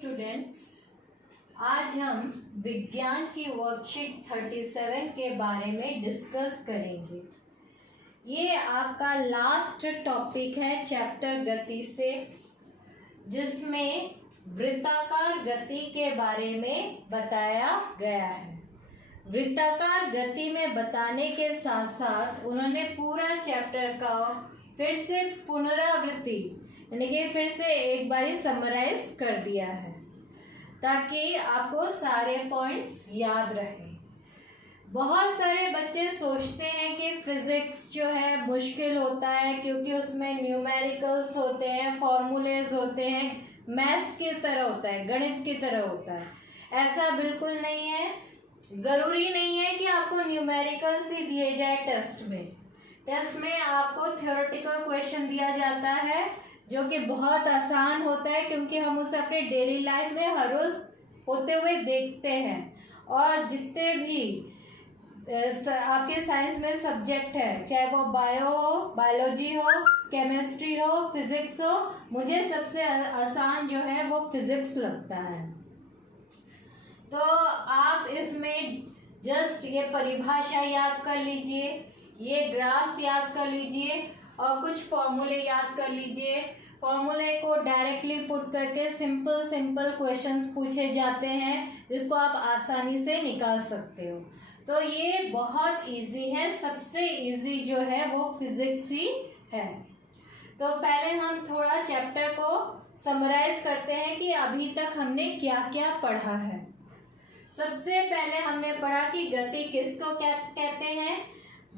Students, आज हम विज्ञान की वर्कशीट 37 के बारे में डिस्कस करेंगे। ये आपका लास्ट टॉपिक है चैप्टर गति से, जिसमें वृत्ताकार गति के बारे में बताया गया है। वृत्ताकार गति में बताने के साथ साथ उन्होंने पूरा चैप्टर का फिर से पुनरावृत्ति यानी कि फिर से एक बारी समराइज कर दिया है, ताकि आपको सारे पॉइंट्स याद रहे। बहुत सारे बच्चे सोचते हैं कि फिजिक्स जो है मुश्किल होता है, क्योंकि उसमें न्यूमेरिकल्स होते हैं, फॉर्मूलेज होते हैं, मैथ्स की तरह होता है, गणित की तरह होता है। ऐसा बिल्कुल नहीं है। ज़रूरी नहीं है कि आपको न्यूमेरिकल्स ही दिए जाए टेस्ट में। टेस्ट में आपको थ्योरेटिकल क्वेश्चन दिया जाता है, जो कि बहुत आसान होता है, क्योंकि हम उसे अपने डेली लाइफ में हर रोज़ होते हुए देखते हैं। और जितने भी आपके साइंस में सब्जेक्ट है, चाहे वो बायो हो, बायोलॉजी हो, केमिस्ट्री हो, फिजिक्स हो, मुझे सबसे आसान जो है वो फिजिक्स लगता है। तो आप इसमें जस्ट ये परिभाषा याद कर लीजिए, ये ग्राफ्स याद कर लीजिए और कुछ फॉर्मूले याद कर लीजिए। फॉर्मूले को डायरेक्टली पुट करके सिंपल क्वेश्चंस पूछे जाते हैं, जिसको आप आसानी से निकाल सकते हो। तो ये बहुत इजी है, सबसे इजी जो है वो फिजिक्स ही है। तो पहले हम थोड़ा चैप्टर को समराइज करते हैं कि अभी तक हमने क्या क्या पढ़ा है। सबसे पहले हमने पढ़ा कि गति किसको क्या कहते हैं।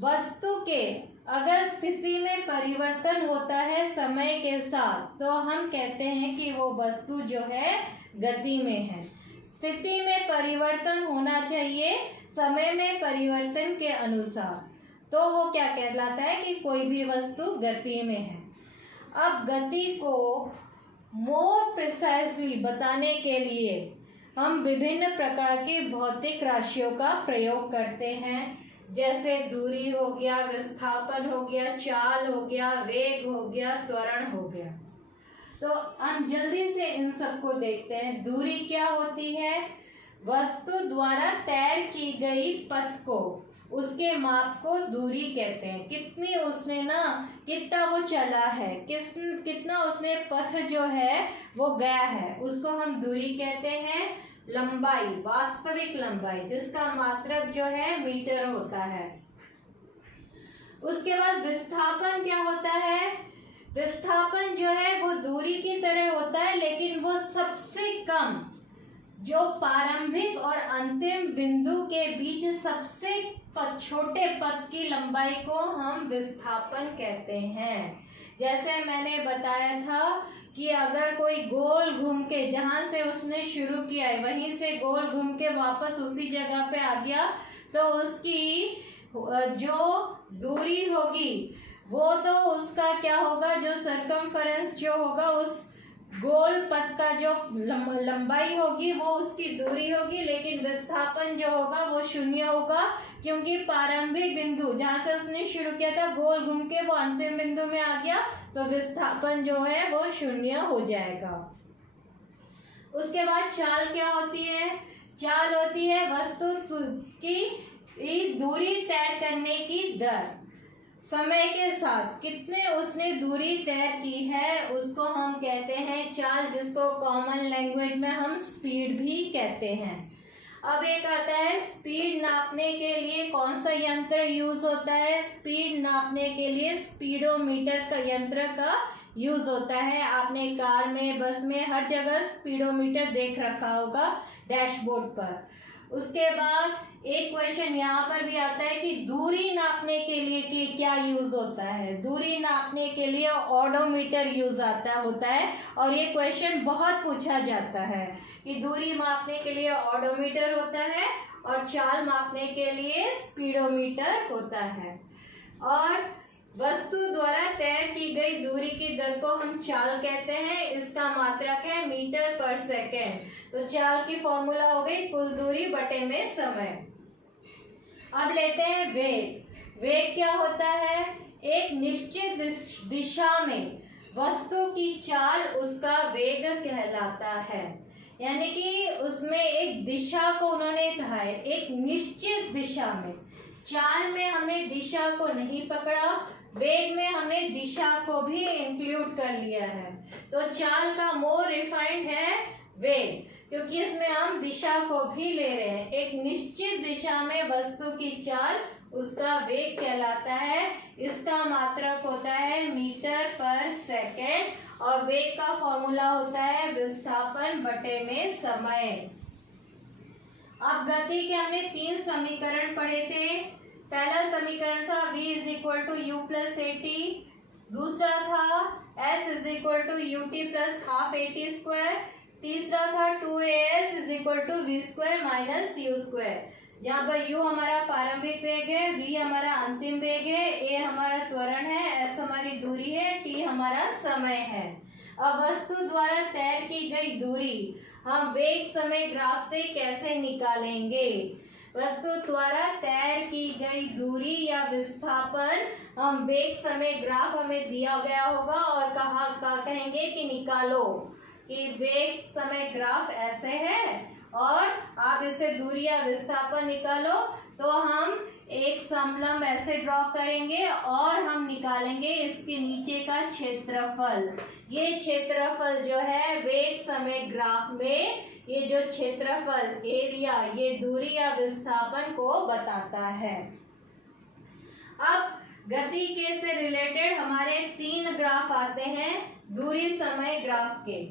वस्तु के अगर स्थिति में परिवर्तन होता है समय के साथ, तो हम कहते हैं कि वो वस्तु जो है गति में है। स्थिति में परिवर्तन होना चाहिए समय में परिवर्तन के अनुसार, तो वो क्या कहलाता है कि कोई भी वस्तु गति में है। अब गति को मोर प्रिसाइजली बताने के लिए हम विभिन्न प्रकार की भौतिक राशियों का प्रयोग करते हैं, जैसे दूरी हो गया, विस्थापन हो गया, चाल हो गया, वेग हो गया, त्वरण हो गया। तो हम जल्दी से इन सबको देखते हैं। दूरी क्या होती है? वस्तु द्वारा तय की गई पथ को, उसके माप को दूरी कहते हैं। कितना वो चला है, कितना उसने पथ जो है वो गया है, उसको हम दूरी कहते हैं। लंबाई, वास्तविक लंबाई, जिसका मात्रक जो है मीटर होता है। उसके बाद विस्थापन क्या होता है? विस्थापन जो है वो दूरी की तरह होता है, लेकिन वो सबसे कम, जो प्रारंभिक और अंतिम बिंदु के बीच सबसे छोटे पथ की लंबाई को हम विस्थापन कहते हैं। जैसे मैंने बताया था कि अगर कोई गोल घूम के, जहाँ से उसने शुरू किया है वहीं से गोल घूम के वापस उसी जगह पे आ गया, तो उसकी जो दूरी होगी वो तो उसका क्या होगा, जो सरकमफेरेंस जो होगा, उस गोल पथ का जो लंबाई होगी वो उसकी दूरी होगी। लेकिन विस्थापन जो होगा वो शून्य होगा, क्योंकि प्रारंभिक बिंदु जहाँ से उसने शुरू किया था, गोल घूम के वो अंतिम बिंदु में आ गया, तो विस्थापन जो है वो शून्य हो जाएगा। उसके बाद चाल क्या होती है? चाल होती है वस्तु की दूरी तय करने की दर। समय के साथ कितने उसने दूरी तय की है, उसको हम कहते हैं चाल, जिसको कॉमन लैंग्वेज में हम स्पीड भी कहते हैं। अब एक आता है स्पीड नापने के लिए कौन सा यंत्र यूज होता है? स्पीड नापने के लिए स्पीडोमीटर का यंत्र का यूज होता है। आपने कार में, बस में, हर जगह स्पीडोमीटर देख रखा होगा डैशबोर्ड पर। उसके बाद एक क्वेश्चन यहाँ पर भी आता है कि दूरी नापने के लिए कि क्या यूज होता है। दूरी नापने के लिए ओडोमीटर यूज होता है, और ये क्वेश्चन बहुत पूछा जाता है कि दूरी मापने के लिए ओडोमीटर होता है और चाल मापने के लिए स्पीडोमीटर होता है। और वस्तु द्वारा तय की गई दूरी की दर को हम चाल कहते हैं। इसका मात्रक है मीटर पर सेकेंड। तो चाल की फॉर्मूला हो गई कुल दूरी बटे में समय। अब लेते हैं वेग। वेग क्या होता है? एक निश्चित दिशा में वस्तु की चाल उसका वेग कहलाता है। यानी कि उसमें एक दिशा को उन्होंने कहा है, एक निश्चित दिशा में। चाल में हमने दिशा को नहीं पकड़ा, वेग में हमने दिशा को भी इंक्लूड कर लिया है। तो चाल का मोर रिफाइंड है वेग, क्योंकि इसमें हम दिशा को भी ले रहे हैं। एक निश्चित दिशा में वस्तु की चाल उसका वेग कहलाता है। इसका मात्रक होता है मीटर पर सेकेंड और वेग का फॉर्मूला होता है विस्थापन बटे में समय। अब गति के हमने 3 समीकरण पढ़े थे। पहला समीकरण था v is equal to u plus a t, दूसरा था s is equal to u t plus half a t square, तीसरा था 2as is equal to v square minus u square. जहाँ पर u हमारा प्रारंभिक वेग है, v हमारा अंतिम वेग है, a हमारा त्वरण है, s हमारी दूरी है, t हमारा समय है। अब वस्तु द्वारा तय की गई दूरी हम वेग समय ग्राफ से कैसे निकालेंगे? वस्तु द्वारा तय की गई दूरी या विस्थापन हम वेग समय ग्राफ हमें दिया गया होगा और कहेंगे कि निकालो कि वेग समय ग्राफ ऐसे है और आप इसे दूरी या विस्थापन निकालो। तो हम एक समलंब ऐसे ड्रॉ करेंगे और हम निकालेंगे इसके नीचे का क्षेत्रफल। ये क्षेत्रफल जो है वेग समय ग्राफ में, ये जो क्षेत्रफल एरिया, ये दूरी या विस्थापन को बताता है। अब गति के से रिलेटेड हमारे 3 ग्राफ आते हैं दूरी समय ग्राफ के।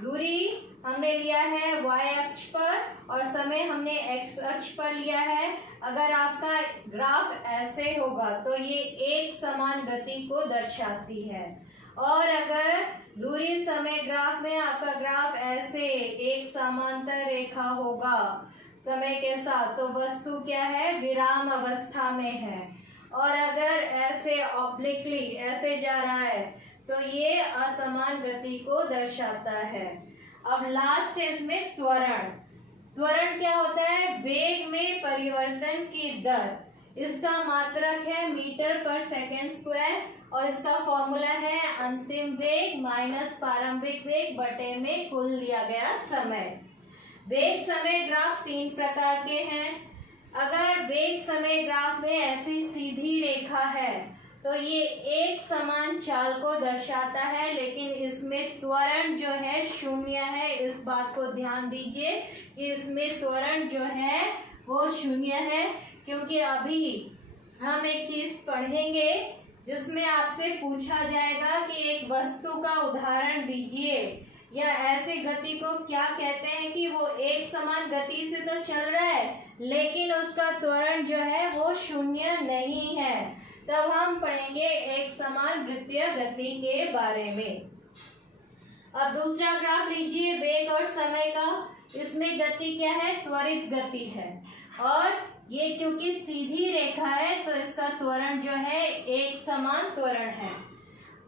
दूरी हमने लिया है y अक्ष पर और समय हमने x अक्ष पर लिया है। अगर आपका ग्राफ ऐसे होगा तो ये एक समान गति को दर्शाती है, और अगर दूरी समय ग्राफ में आपका ग्राफ ऐसे एक समांतर रेखा होगा समय के साथ, तो वस्तु क्या है? विराम अवस्था में है। और अगर ऐसे ऑब्लिकली ऐसे जा रहा है तो ये असमान गति को दर्शाता है। अब लास्ट है इसमें त्वरण। त्वरण क्या होता है? वेग में परिवर्तन की दर। इसका मात्रक है मीटर पर सेकेंड स्क्वायर और इसका फॉर्मूला है अंतिम वेग माइनस प्रारंभिक वेग बटे में कुल लिया गया समय। वेग समय ग्राफ 3 प्रकार के हैं। अगर वेग समय ग्राफ में ऐसी सीधी रेखा है तो ये एक समान चाल को दर्शाता है, लेकिन इसमें त्वरण जो है 0 है। इस बात को ध्यान दीजिए कि इसमें त्वरण जो है वो 0 है, क्योंकि अभी हम एक चीज पढ़ेंगे जिसमें आपसे पूछा जाएगा कि एक वस्तु का उदाहरण दीजिए या ऐसे गति को क्या कहते हैं कि वो एक समान गति से तो चल रहा है लेकिन उसका त्वरण जो है वो 0 नहीं है। तब हम पढ़ेंगे एक समान वृत्तीय गति के बारे में। अब दूसरा ग्राफ लीजिए वेग और समय का। इसमें गति क्या है? त्वरित गति है, और ये क्योंकि सीधी रेखा है तो इसका त्वरण जो है एक समान त्वरण है।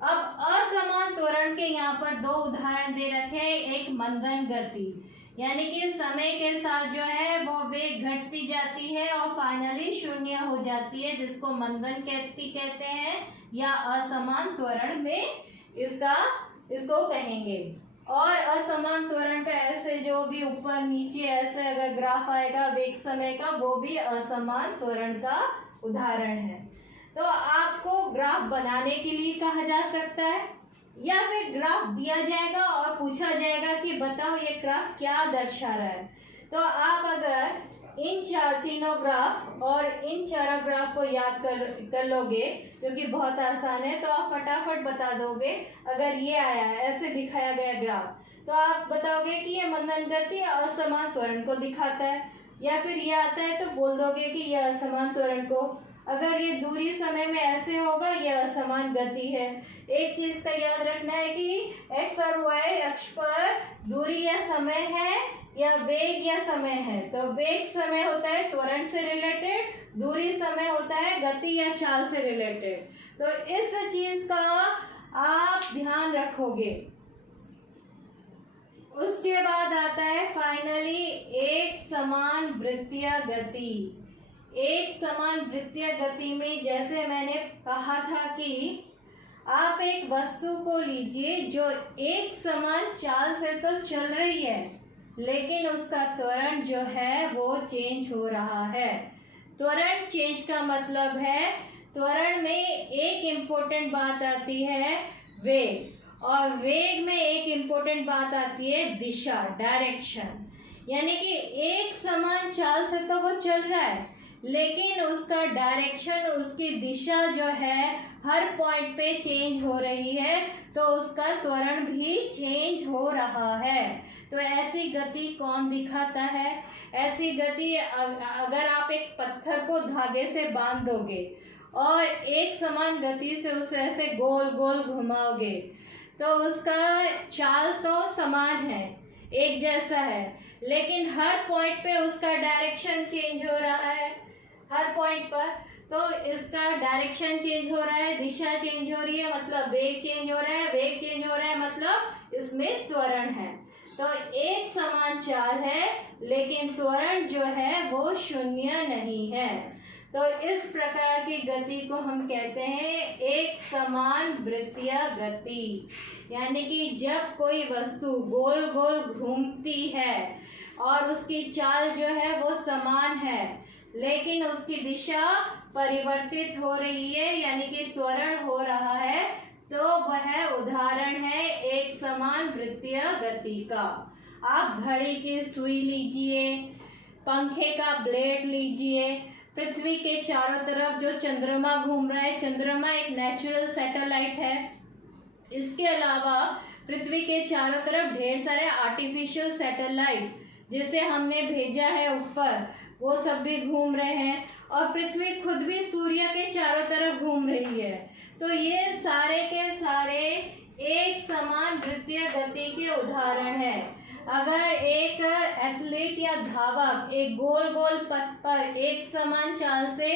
अब असमान त्वरण के यहाँ पर 2 उदाहरण दे रखे हैं। एक मंदन गति, यानी कि समय के साथ जो है वो वेग घटती जाती है और फाइनली 0 हो जाती है, जिसको मंदन गति कहते हैं या असमान त्वरण में इसको कहेंगे। और असमान त्वरण का ऐसे जो भी ऊपर नीचे ऐसे अगर ग्राफ आएगा वेग समय का, वो भी असमान त्वरण का उदाहरण है। तो आपको ग्राफ बनाने के लिए कहा जा सकता है या फिर ग्राफ दिया जाएगा और पूछा जाएगा कि बताओ ये ग्राफ क्या दर्शा रहा है। तो आप अगर इन तीनों ग्राफ और इन चारों ग्राफ को याद कर लोगे, जो कि बहुत आसान है, तो आप फटाफट बता दोगे। अगर ये आया है ऐसे दिखाया गया ग्राफ तो आप बताओगे कि ये मंदन गति असमान त्वरण को दिखाता है, या फिर ये आता है तो बोल दोगे कि ये असमान त्वरण को। अगर ये दूरी समय में ऐसे होगा ये असमान गति है। एक चीज का याद रखना है कि x और y अक्ष पर दूरी या समय है या वेग या समय है। तो वेग समय होता है त्वरण से रिलेटेड, दूरी समय होता है गति या चाल से रिलेटेड। तो इस चीज का आप ध्यान रखोगे। उसके बाद आता है फाइनली एक समान वृत्तीय गति। एक समान वृत्तीय गति में जैसे मैंने कहा था कि आप एक वस्तु को लीजिए जो एक समान चाल से तो चल रही है, लेकिन उसका त्वरण जो है वो चेंज हो रहा है। त्वरण चेंज का मतलब है, त्वरण में एक इम्पोर्टेंट बात आती है वेग, और वेग में एक इम्पोर्टेंट बात आती है दिशा, डायरेक्शन। यानी कि एक समान चाल से तो वो चल रहा है, लेकिन उसका डायरेक्शन, उसकी दिशा जो है हर पॉइंट पे चेंज हो रही है, तो उसका त्वरण भी चेंज हो रहा है। तो ऐसी गति कौन दिखाता है? ऐसी गति अगर आप एक पत्थर को धागे से बांध दोगे और एक समान गति से उसे ऐसे गोल गोल घुमाओगे, तो उसका चाल तो समान है, एक जैसा है, लेकिन हर पॉइंट पे उसका डायरेक्शन चेंज हो रहा है। हर पॉइंट पर तो इसका डायरेक्शन चेंज हो रहा है, दिशा चेंज हो रही है, मतलब वेग चेंज हो रहा है, वेग चेंज हो रहा है मतलब इसमें त्वरण है। तो एक समान चाल है, लेकिन त्वरण जो है वो शून्य नहीं है। तो इस प्रकार की गति को हम कहते हैं एक समान वृत्तीय गति। यानी कि जब कोई वस्तु गोल गोल घूमती है और उसकी चाल जो है वो समान है, लेकिन उसकी दिशा परिवर्तित हो रही है, यानी कि त्वरण हो रहा है, तो वह उदाहरण है एक समान वृत्तीय गति का। आप घड़ी की सुई लीजिए, पंखे का ब्लेड लीजिए, पृथ्वी के चारों तरफ जो चंद्रमा घूम रहा है, चंद्रमा एक नेचुरल सैटेलाइट है। इसके अलावा पृथ्वी के चारों तरफ ढेर सारे आर्टिफिशियल सैटेलाइट जिसे हमने भेजा है ऊपर, वो सब भी घूम रहे हैं, और पृथ्वी खुद भी सूर्य के चारों तरफ घूम रही है। तो ये सारे के सारे एक समान वृत्तीय गति के उदाहरण हैं। अगर एक एथलीट या धावक एक गोल गोल पथ पर एक समान चाल से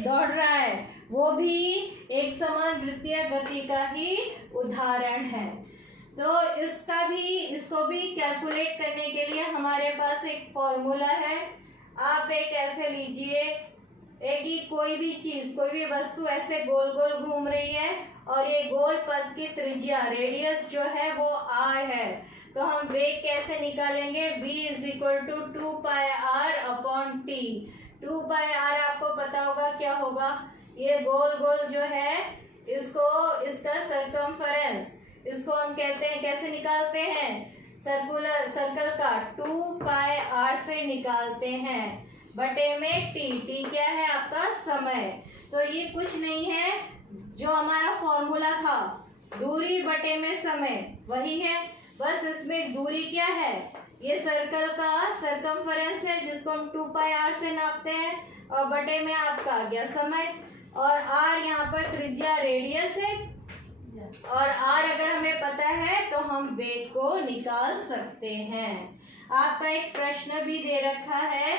दौड़ रहा है, वो भी एक समान वृत्तीय गति का ही उदाहरण है। तो इसको भी कैलकुलेट करने के लिए हमारे पास एक फॉर्मूला है। आप एक ऐसे लीजिए, एक ही कोई भी चीज, कोई भी वस्तु ऐसे गोल गोल घूम रही है, और ये गोल पथ की त्रिज्या, रेडियस जो है वो r है। तो हम वेग कैसे निकालेंगे? v is equal to 2πr/t। 2πr आपको पता होगा क्या होगा? ये गोल गोल जो है इसका सरकमफेरेंस, इसको हम कहते हैं, कैसे निकालते हैं? सर्कल का 2πr से निकालते हैं, बटे में t क्या है आपका? समय। तो ये कुछ नहीं है, जो हमारा फॉर्मूला था, दूरी बटे में समय, वही है। बस इसमें दूरी क्या है? ये सर्कल का सरकमफेरेंस है, जिसको हम 2πr से नापते हैं, और बटे में आपका आ गया समय, और r यहाँ पर त्रिज्या, रेडियस है, और r अगर हमें पता है तो हम वेग को निकाल सकते हैं। आपका एक प्रश्न भी दे रखा है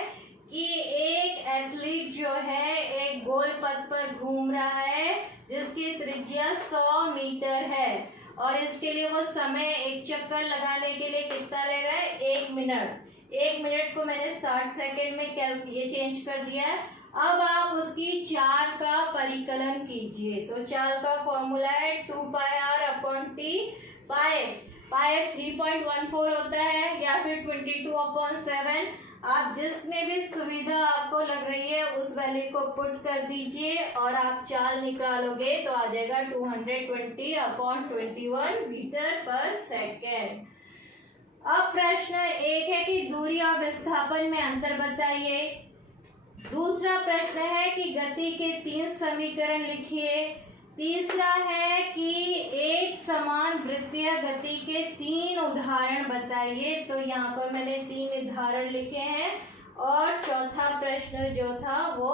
कि एक एथलीट जो है एक गोल पथ पर घूम रहा है, जिसकी त्रिज्या 100 मीटर है, और इसके लिए वो समय एक चक्कर लगाने के लिए कितना ले रहा है? 1 मिनट। 1 मिनट को मैंने 60 सेकेंड में ये चेंज कर दिया है। अब आप उसकी चाल का परिकलन कीजिए। तो चाल का फॉर्मूला है 2πr/t। पाई 3.14 होता है, या फिर 22/7। आप जिसमें भी सुविधा आपको लग रही है उस वैल्यू को पुट कर दीजिए, और आप चाल निकालोगे तो आ जाएगा 220/21 मीटर पर सेकेंड। अब प्रश्न एक है कि दूरी और विस्थापन में अंतर बताइए। दूसरा प्रश्न है कि गति के 3 समीकरण लिखिए। तीसरा है कि एक समान वृत्तीय गति के 3 उदाहरण बताइए। तो यहाँ पर मैंने 3 उदाहरण लिखे हैं, और चौथा प्रश्न जो था वो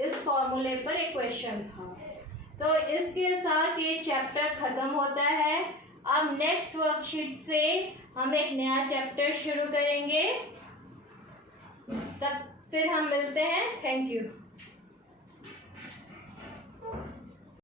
इस फॉर्मूले पर एक क्वेश्चन था। तो इसके साथ ये चैप्टर खत्म होता है। अब नेक्स्ट वर्कशीट से हम एक नया चैप्टर शुरू करेंगे। तब फिर हम मिलते हैं। Thank you.